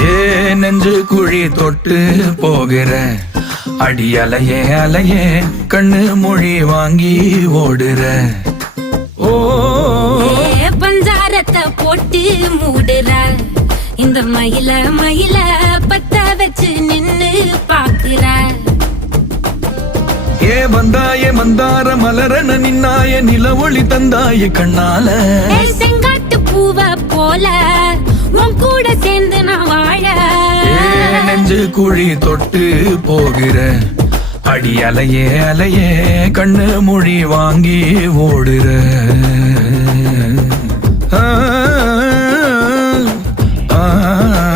ஏ நெஞ்சு குழி தொட்டு போகிற அடி அலையே அலையே கண்ணு மொழி வாங்கி ஓடுற. ஓ பஞ்சாரத்தை போட்டு மூடுற இந்த மயில மயில பத்த வச்சு நின்னு பாக்குற. ஏ வந்தாய மந்தார மலரன நின்னாய நில ஒளி தந்தாய கண்ணால. செங்காட்டு பூவ போல உன் கூட சேர்ந்து நான் வாழ. நெஞ்சு குழி தொட்டு போகிற அடி அலையே அலையே கண்ணு மொழி வாங்கி ஓடுற. ஆ ஆ